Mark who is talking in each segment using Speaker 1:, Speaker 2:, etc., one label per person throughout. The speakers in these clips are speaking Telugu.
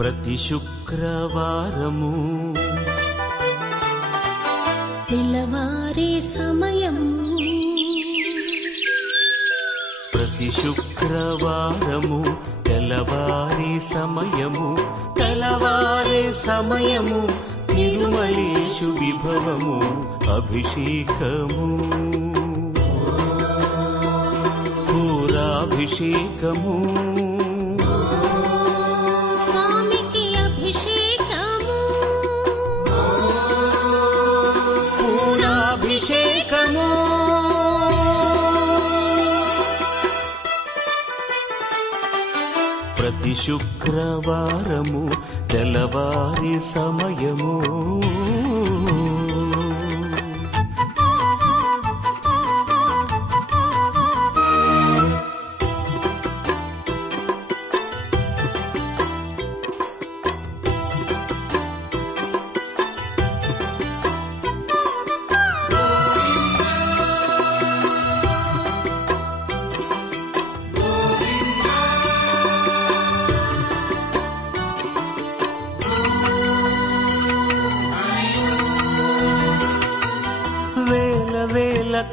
Speaker 1: ప్రతి శుక్రవారము.
Speaker 2: తెల్లవారే సమయం.
Speaker 1: ప్రతి శుక్రవారము తెల్లవారి సమయము తెల్లవారే సమయము తిరుమలేశు విభవము అభిషేకము. పూరాభిషేకము ప్రతి శుక్రవారము తెల్లవారి సమయము.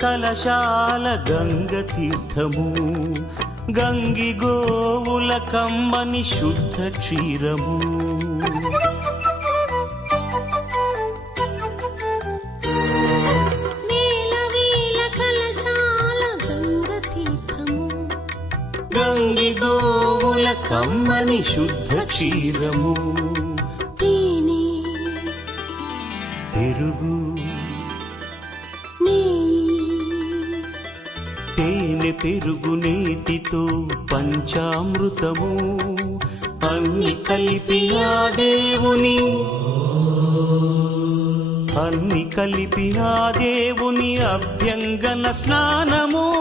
Speaker 1: కలశాల గంగ తీర్థము గంగి గోవుల కమ్మని శుద్ధ క్షీరము.
Speaker 2: గంగ
Speaker 1: గోవుల కమ్మని శుద్ధ క్షీరము.
Speaker 2: తేనె
Speaker 1: పెరుగు గుండె పెరుగు నీతితో పంచామృతము. అన్ని కలిపి ఆ దేవుని. అన్ని కలిపి ఆ దేవుని అభ్యంగన స్నానము.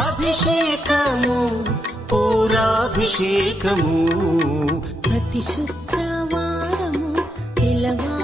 Speaker 1: అభిషేకము పూరాభిషేకము
Speaker 2: ప్రతి శుక్రవారము తెల్లవారే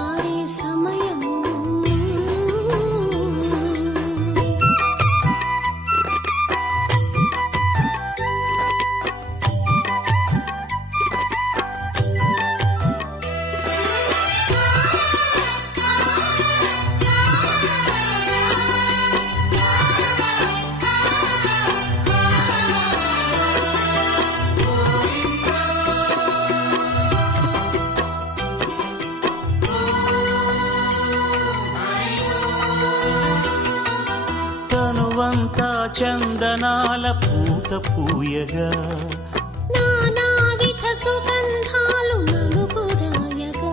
Speaker 1: తనువంతా చందనాల పూత పూయగా.
Speaker 2: నానావిధ సుగంధాలు నలుగురాయగా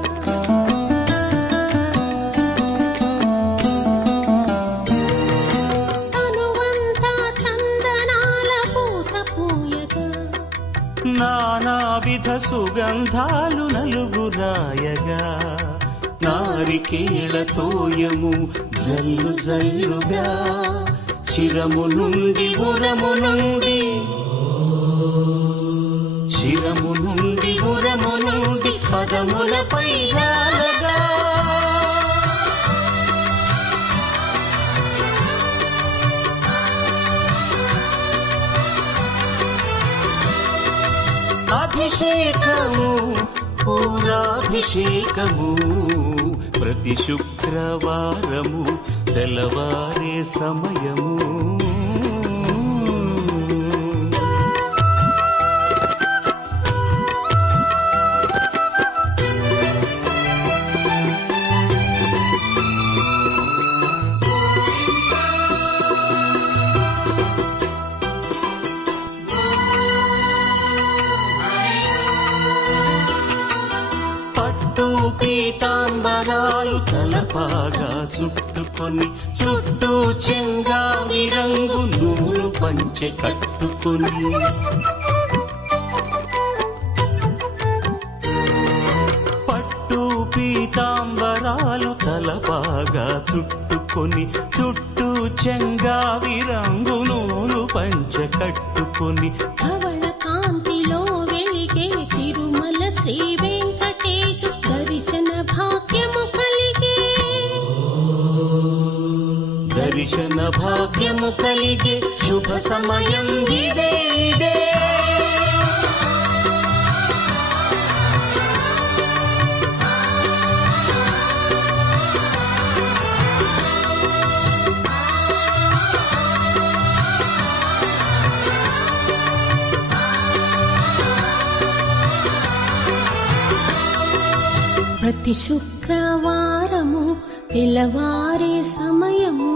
Speaker 2: తనువంతా చందనాల పూత పూయగా.
Speaker 1: నానావిధ సుగంధాలు నలుగురాయగా. నారికేళ తోయము జల్లు జల్లుగా. చిరము నుండి ఉరము నుండి చిరము నుండి ఉరము నుండి పదములపై రాలగా అభిషేకము పూరాభిషేకము. ప్రతి శుక్రవారము తెల్లవారే సమయము. తలపాగా చుట్టుకొని చుట్టూ చెంగావి రంగు నూలు పంచె కట్టుకొని. పట్టు పీతాంబరాలు తలపాగా చుట్టుకొని చుట్టూ చెంగావి రంగు నూలు పంచె కట్టుకొని. భాగ్యము కలిగే శుభ సమయం ఇదే ఇదే.
Speaker 2: ప్రతి శుక్రవారము తెల్లవారే సమయము